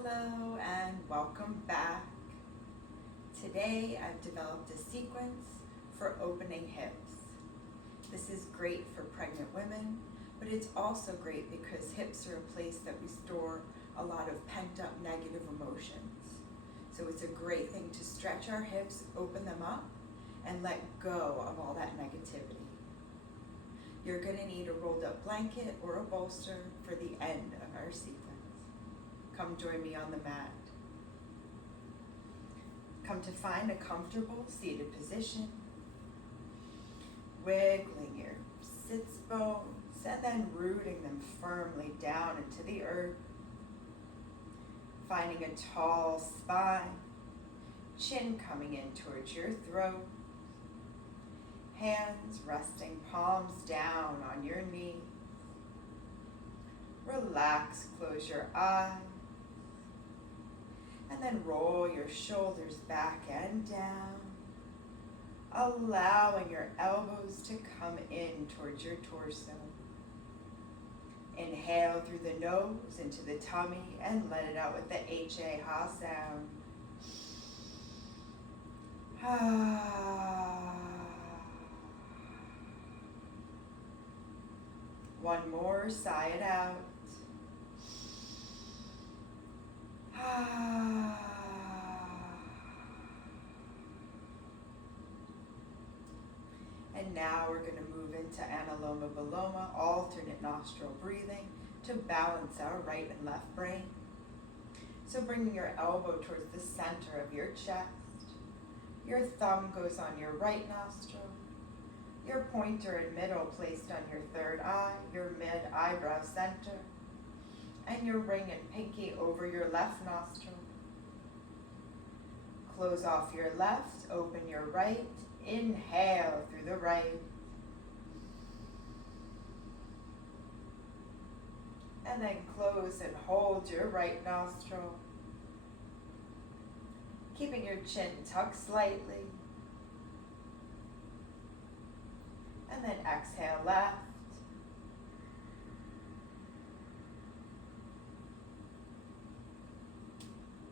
Hello and welcome back. Today I've developed a sequence for opening hips. This is great for pregnant women, but it's also great because hips are a place that we store a lot of pent up negative emotions. So it's a great thing to stretch our hips, open them up, and let go of all that negativity. You're going to need a rolled up blanket or a bolster for the end of our sequence. Come join me on the mat. Come to find a comfortable seated position, wiggling your sits bones and then rooting them firmly down into the earth. Finding a tall spine, chin coming in towards your throat, hands resting palms down on your knees. Relax, close your eyes. And then roll your shoulders back and down, allowing your elbows to come in towards your torso. Inhale through the nose into the tummy and let it out with the H-A, ha sound. One more, sigh it out. And now we're going to move into Analoma Viloma, alternate nostril breathing to balance our right and left brain. So bringing your elbow towards the center of your chest. Your thumb goes on your right nostril. Your pointer and middle placed on your third eye, your mid-eyebrow center. And your ring and pinky over your left nostril. Close off your left, open your right. Inhale through the right. And then close and hold your right nostril. Keeping your chin tucked slightly. And then exhale left.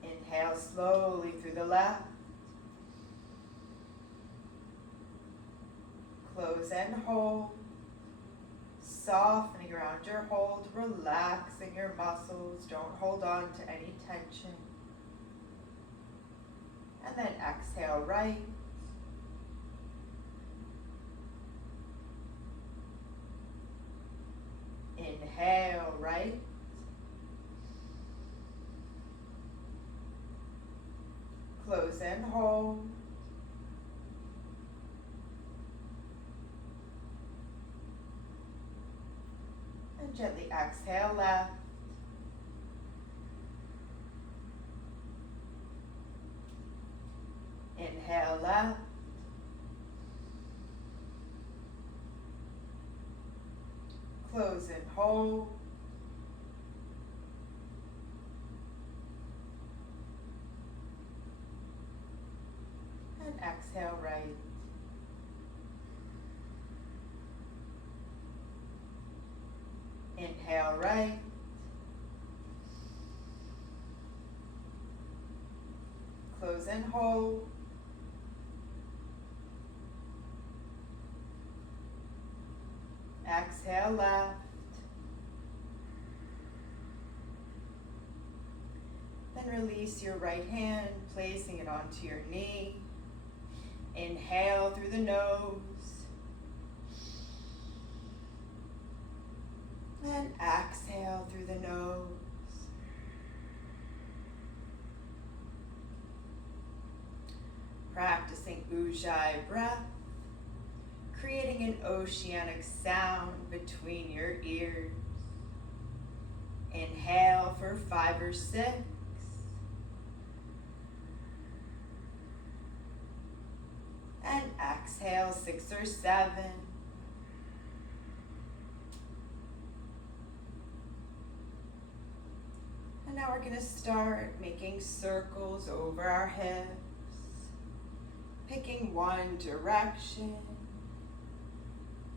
Inhale slowly through the left. Close and hold. Softening around your hold, relaxing your muscles. Don't hold on to any tension. And then exhale right. Inhale right. Close and hold. And gently exhale left. Inhale left. Close and hold. And exhale right. Inhale right. Close and hold. Exhale left. Then release your right hand, placing it onto your knee. Inhale through the nose. And exhale through the nose. Practicing Ujjayi breath, creating an oceanic sound between your ears. Inhale for 5 or 6. And exhale 6 or 7. And now we're going to start making circles over our hips, picking one direction,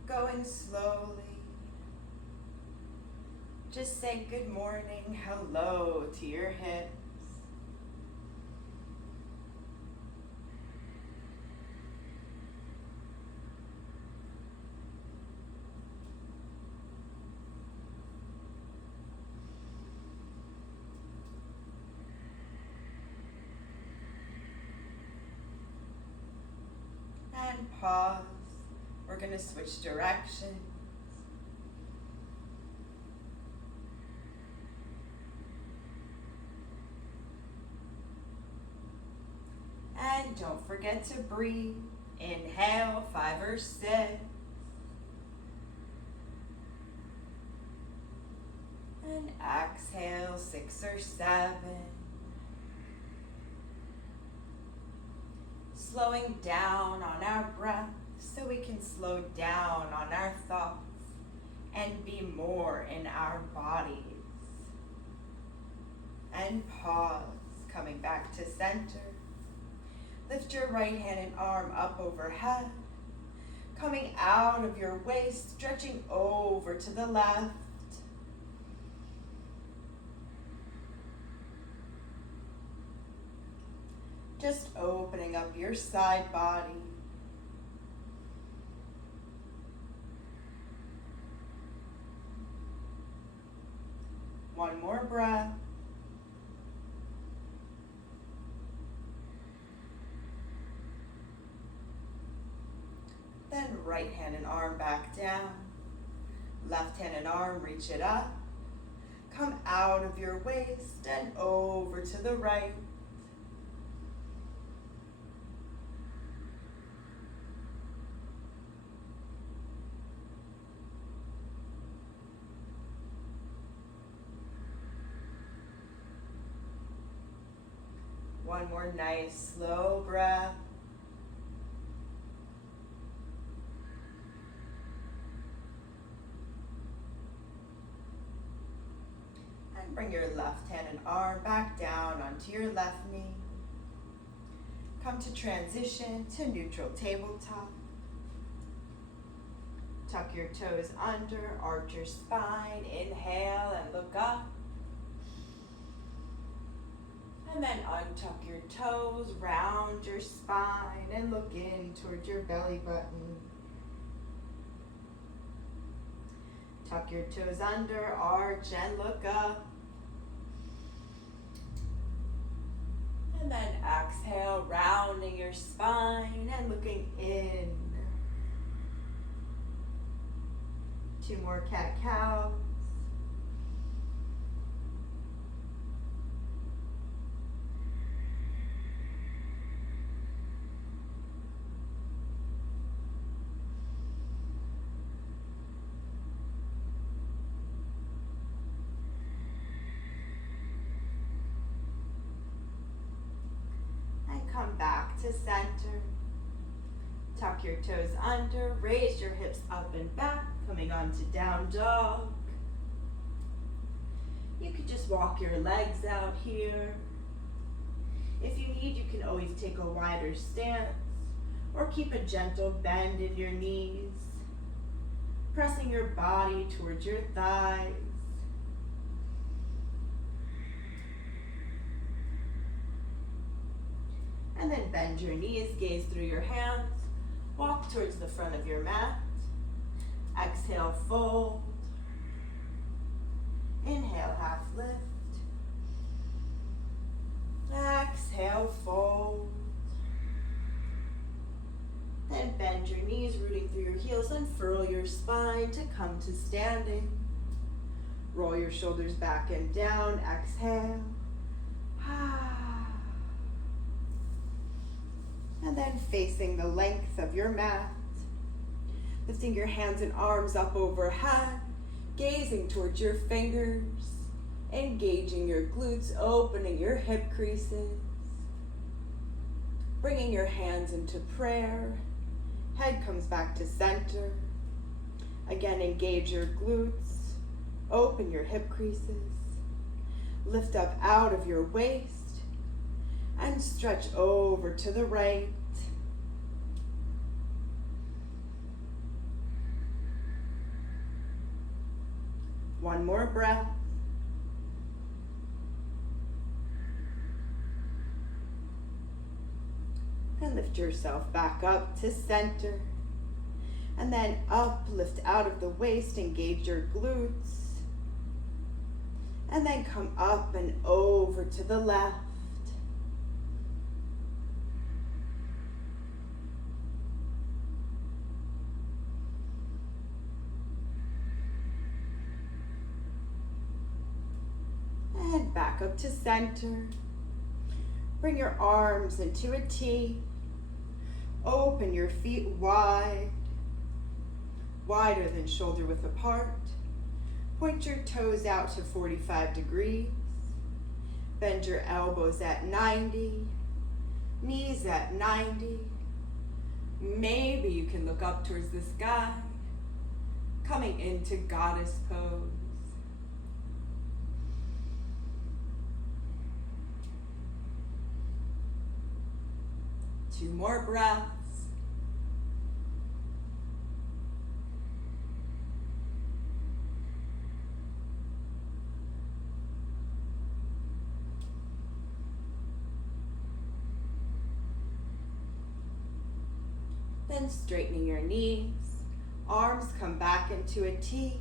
going slowly, Just say good morning, hello to your hips. And pause. We're going to switch directions. And don't forget to breathe. Inhale, 5 or 6. And exhale, 6 or 7. Slowing down on our breath so we can slow down on our thoughts and be more in our bodies. And pause, coming back to center. Lift your right hand and arm up overhead, coming out of your waist, stretching over to the left. Just opening up your side body. One more breath. Then right hand and arm back down. Left hand and arm, reach it up. Come out of your waist and over to the right. One more nice slow breath. And bring your left hand and arm back down onto your left knee. Come to transition to neutral tabletop. Tuck your toes under, arch your spine, inhale and look up. And then untuck your toes, round your spine, and look in towards your belly button. Tuck your toes under, arch, and look up. And then exhale, rounding your spine and looking in. 2 more cat-cows. Come back to center. Tuck your toes under, raise your hips up and back, coming onto down dog. You could just walk your legs out here. If you need, you can always take a wider stance or keep a gentle bend in your knees, pressing your body towards your thighs. And then bend your knees, gaze through your hands, walk towards the front of your mat. Exhale, fold. Inhale, half lift. Exhale, fold. Then bend your knees, rooting through your heels, unfurl your spine to come to standing. Roll your shoulders back and down, exhale. And then facing the length of your mat, lifting your hands and arms up overhead, gazing towards your fingers, engaging your glutes, opening your hip creases, bringing your hands into prayer, head comes back to center. Again, engage your glutes, open your hip creases, lift up out of your waist, and stretch over to the right. One more breath. Then lift yourself back up to center. And then up, lift out of the waist, engage your glutes. And then come up and over to the left. And back up to center. Bring your arms into a T. Open your feet wide, wider than shoulder width apart. Point your toes out to 45 degrees. Bend your elbows at 90, knees at 90. Maybe you can look up towards the sky, coming into goddess pose. Two more breaths. Then straightening your knees, arms come back into a T.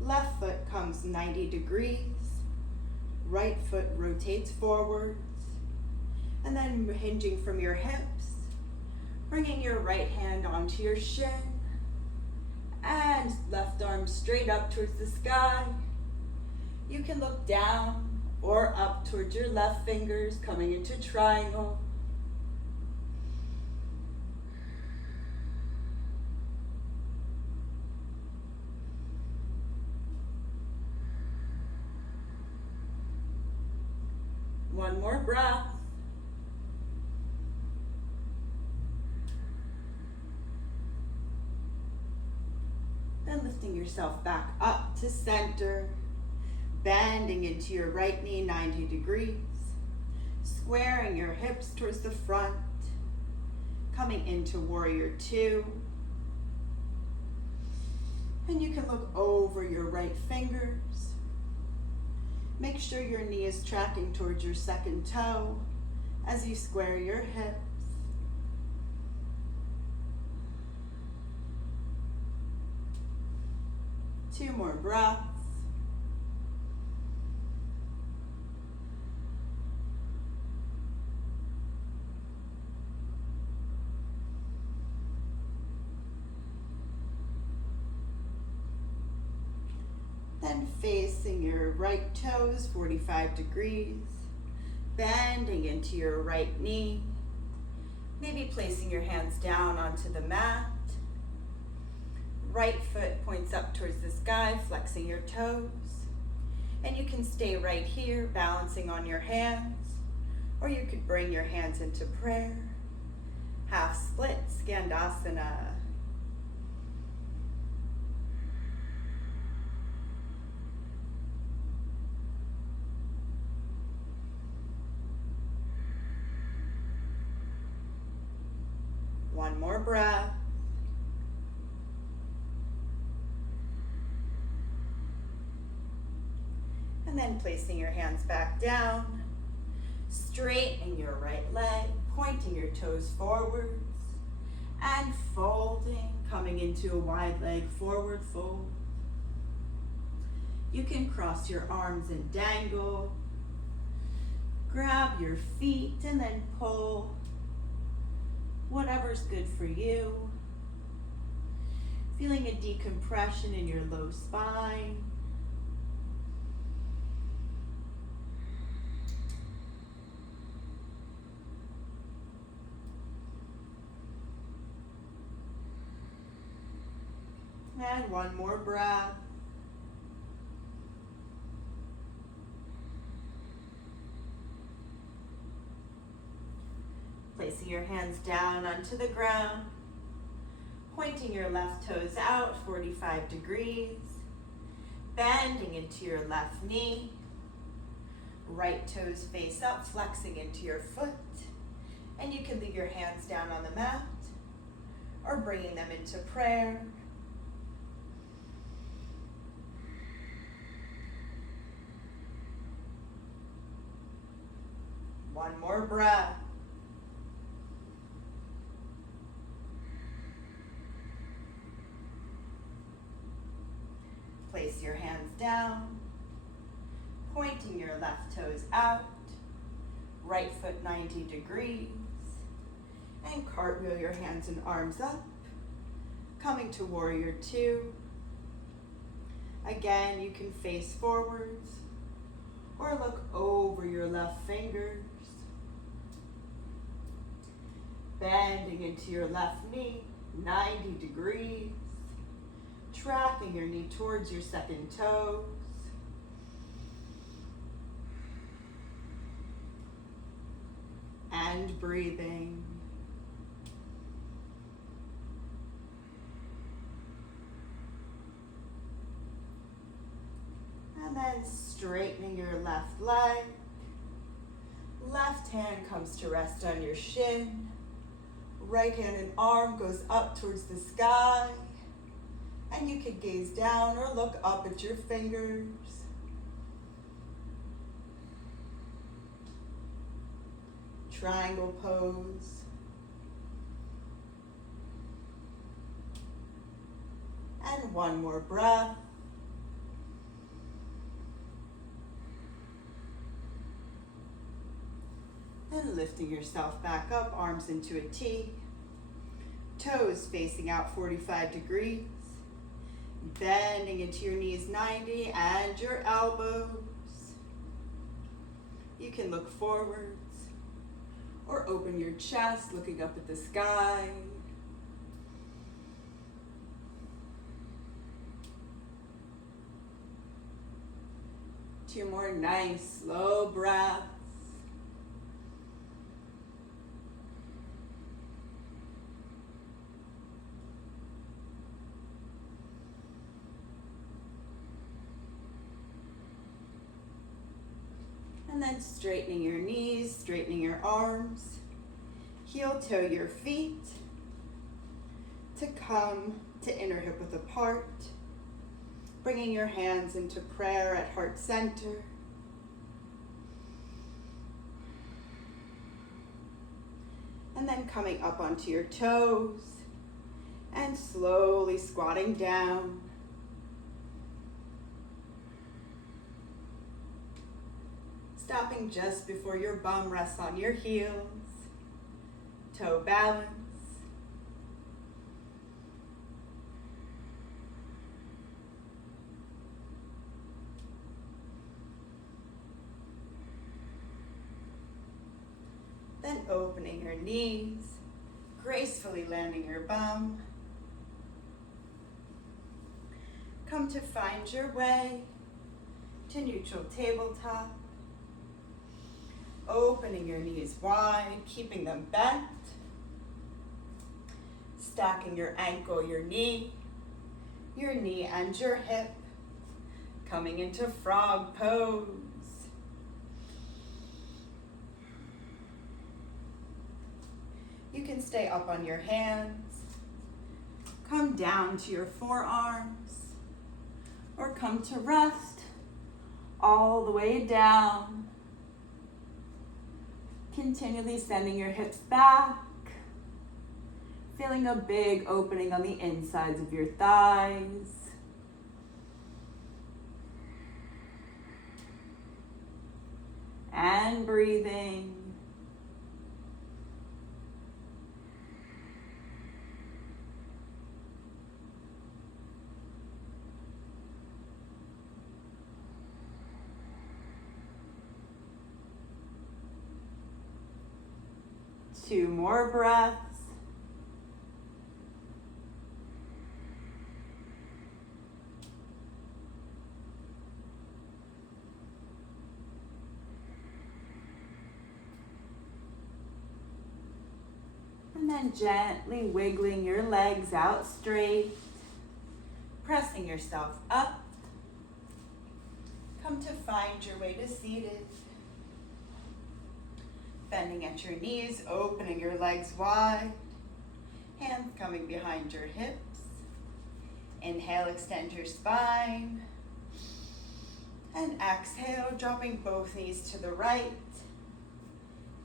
Left foot comes 90 degrees. Right foot rotates forwards. And then hinging from your hips, bringing your right hand onto your shin, and left arm straight up towards the sky. You can look down or up towards your left fingers, coming into triangle. One more breath. Then lifting yourself back up to center, bending into your right knee 90 degrees, squaring your hips towards the front, coming into warrior two. And you can look over your right fingers. Make sure your knee is tracking towards your second toe as you square your hips. Two more breaths. Then facing your right toes 45 degrees, bending into your right knee, maybe placing your hands down onto the mat. Right foot points up towards the sky, flexing your toes. And you can stay right here, balancing on your hands, or you could bring your hands into prayer. Half split, Skandasana. One more breath. And then placing your hands back down, straightening your right leg, pointing your toes forwards, and folding, coming into a wide leg forward fold. You can cross your arms and dangle, grab your feet and then pull, whatever's good for you. Feeling a decompression in your low spine. And one more breath. Placing your hands down onto the ground, pointing your left toes out 45 degrees, bending into your left knee, right toes face up, flexing into your foot, and you can leave your hands down on the mat or bringing them into prayer. one more breath. Place your hands down, pointing your left toes out, right foot 90 degrees, and cartwheel your hands and arms up, coming to warrior two. Again, you can face forwards or look over your left fingers, bending into your left knee, 90 degrees, tracking your knee towards your second toes. And breathing. And then straightening your left leg. Left hand comes to rest on your shin. Right hand and arm goes up towards the sky. And you can gaze down or look up at your fingers. Triangle pose. And one more breath. And lifting yourself back up, arms into a T. Toes facing out 45 degrees. Bending into your knees 90 and your elbows. You can look forwards or open your chest, looking up at the sky. Two more nice, slow breaths. And then straightening your knees, straightening your arms. Heel toe your feet to come to inner hip width apart. Bringing your hands into prayer at heart center. And then coming up onto your toes and slowly squatting down. Stopping just before your bum rests on your heels. Toe balance. Then opening your knees, gracefully landing your bum. Come to find your way to neutral tabletop. Opening your knees wide, keeping them bent. Stacking your ankle, your knee and your hip. Coming into frog pose. You can stay up on your hands. Come down to your forearms. Or come to rest all the way down. Continually sending your hips back. Feeling a big opening on the insides of your thighs. And breathing. Two more breaths. And then gently wiggling your legs out straight, pressing yourself up. Come to find your way to seated. Bending at your knees, opening your legs wide. Hands coming behind your hips. Inhale, extend your spine. And exhale, dropping both knees to the right.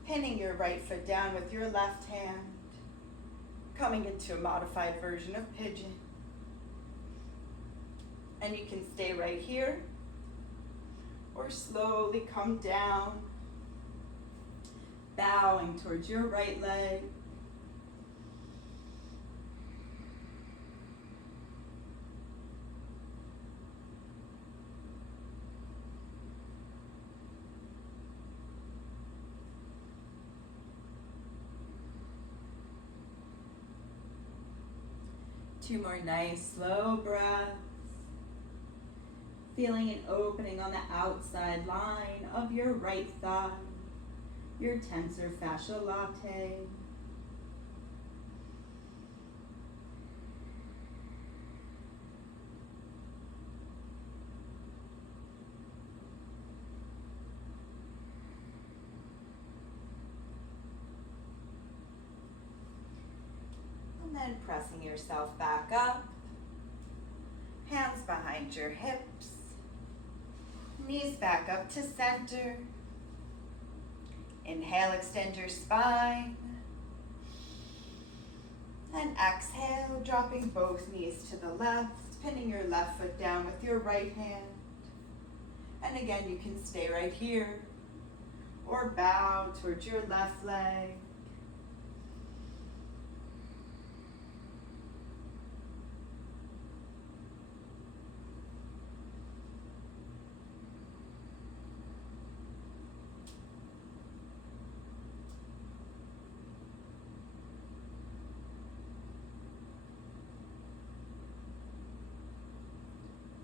Pinning your right foot down with your left hand, coming into a modified version of pigeon. And you can stay right here or slowly come down, bowing towards your right leg. Two more nice slow breaths. Feeling an opening on the outside line of your right thigh, your tensor fasciae latae. And then pressing yourself back up, hands behind your hips, knees back up to center. Inhale, extend your spine. And exhale, dropping both knees to the left, pinning your left foot down with your right hand. And again, you can stay right here or bow towards your left leg.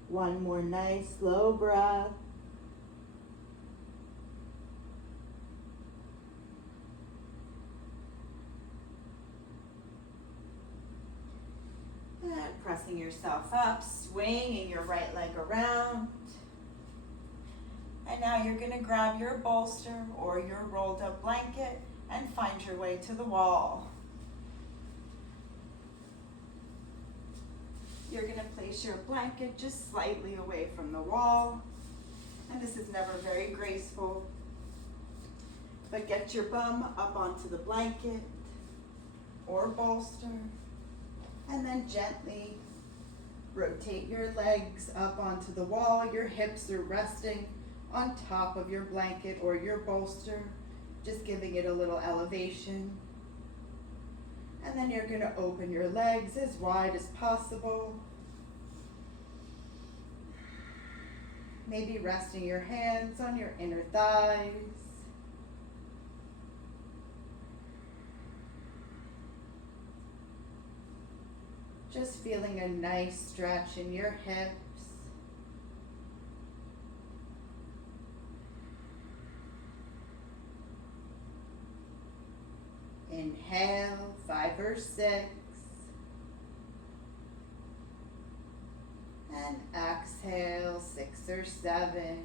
One more nice slow breath. And pressing yourself up, swinging your right leg around. And now you're going to grab your bolster or your rolled up blanket and find your way to the wall. You're going to place your blanket just slightly away from the wall. And this is never very graceful. But get your bum up onto the blanket or bolster. And then gently rotate your legs up onto the wall. Your hips are resting on top of your blanket or your bolster, just giving it a little elevation. And then you're going to open your legs as wide as possible. Maybe resting your hands on your inner thighs. Just feeling a nice stretch in your hips. Inhale, 5 or 6. And exhale, 6 or 7.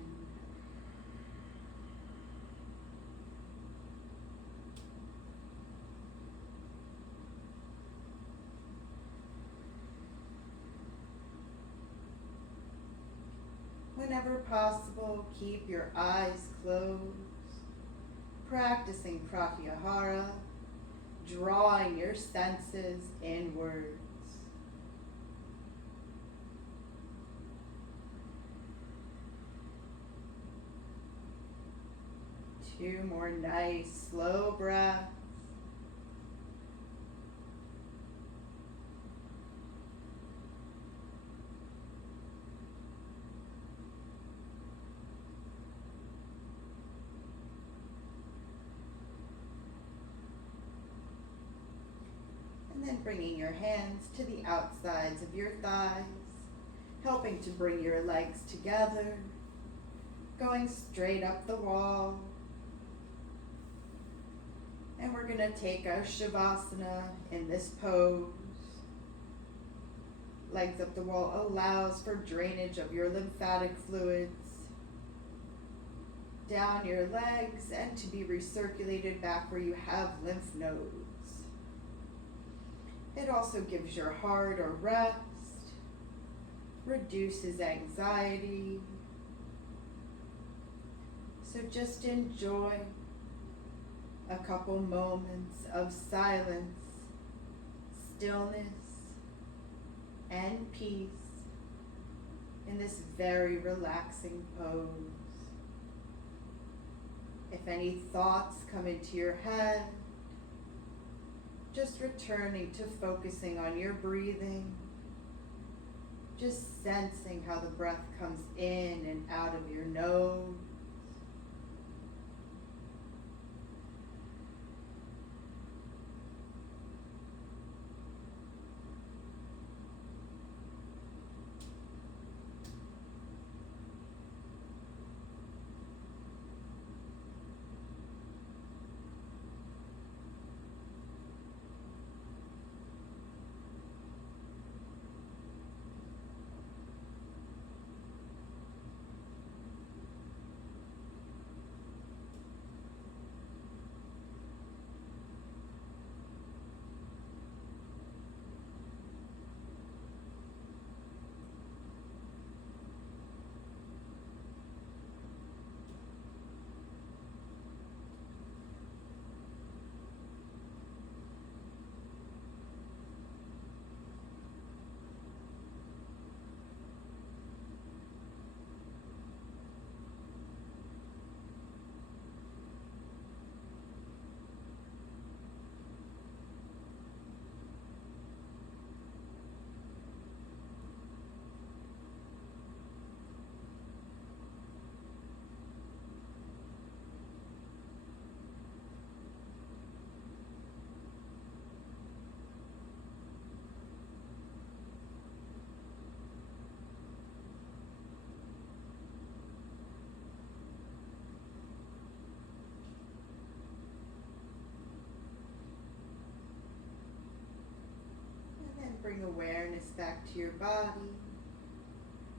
Whenever possible, keep your eyes closed, practicing pratyahara, drawing your senses inwards. Two more nice slow breaths. And then bringing your hands to the outsides of your thighs, helping to bring your legs together, going straight up the wall. And we're going to take our Shavasana in this pose. Legs up the wall allows for drainage of your lymphatic fluids down your legs and to be recirculated back where you have lymph nodes. It also gives your heart a rest, reduces anxiety. So just enjoy a couple moments of silence, stillness, and peace in this very relaxing pose. If any thoughts come into your head, just returning to focusing on your breathing, just sensing how the breath comes in and out of your nose. Bring awareness back to your body.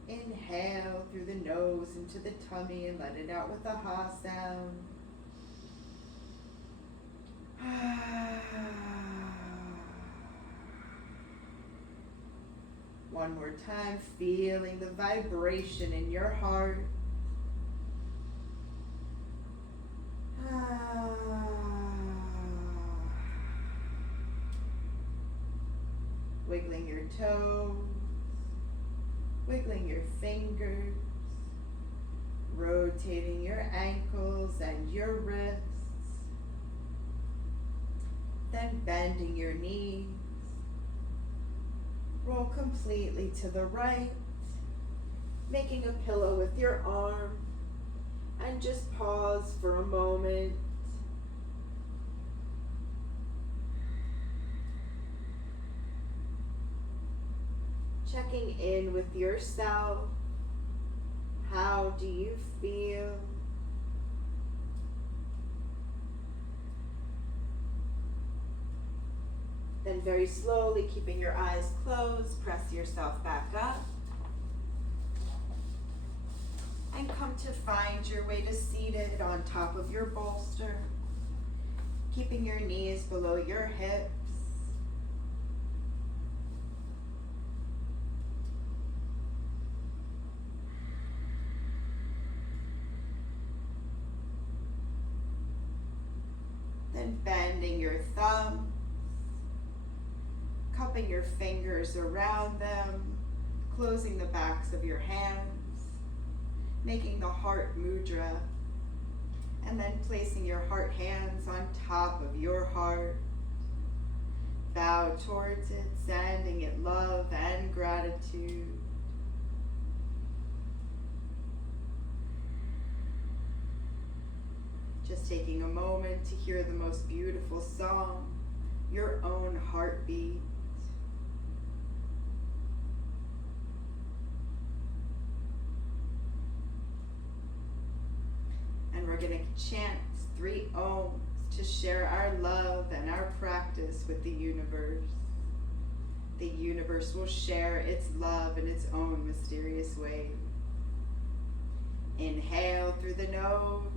Inhale through the nose into the tummy and let it out with a ha sound. One more time, feeling the vibration in your heart. Wiggling your toes, wiggling your fingers, rotating your ankles and your wrists, then bending your knees. Roll completely to the right, making a pillow with your arm, and just pause for a moment. Checking in with yourself. How do you feel? Then very slowly, keeping your eyes closed, press yourself back up. And come to find your way to seated on top of your bolster, keeping your knees below your hips. Then bending your thumbs, cupping your fingers around them, closing the backs of your hands, making the heart mudra, and then placing your heart hands on top of your heart. Bow towards it, sending it love and gratitude. Just taking a moment to hear the most beautiful song, your own heartbeat. And we're going to chant 3 ohms to share our love and our practice with the universe. The universe will share its love in its own mysterious way. Inhale through the nose.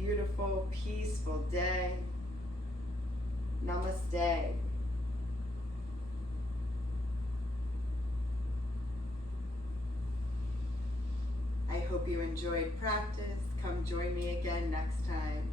beautiful, peaceful day. Namaste. I hope you enjoyed practice. Come join me again next time.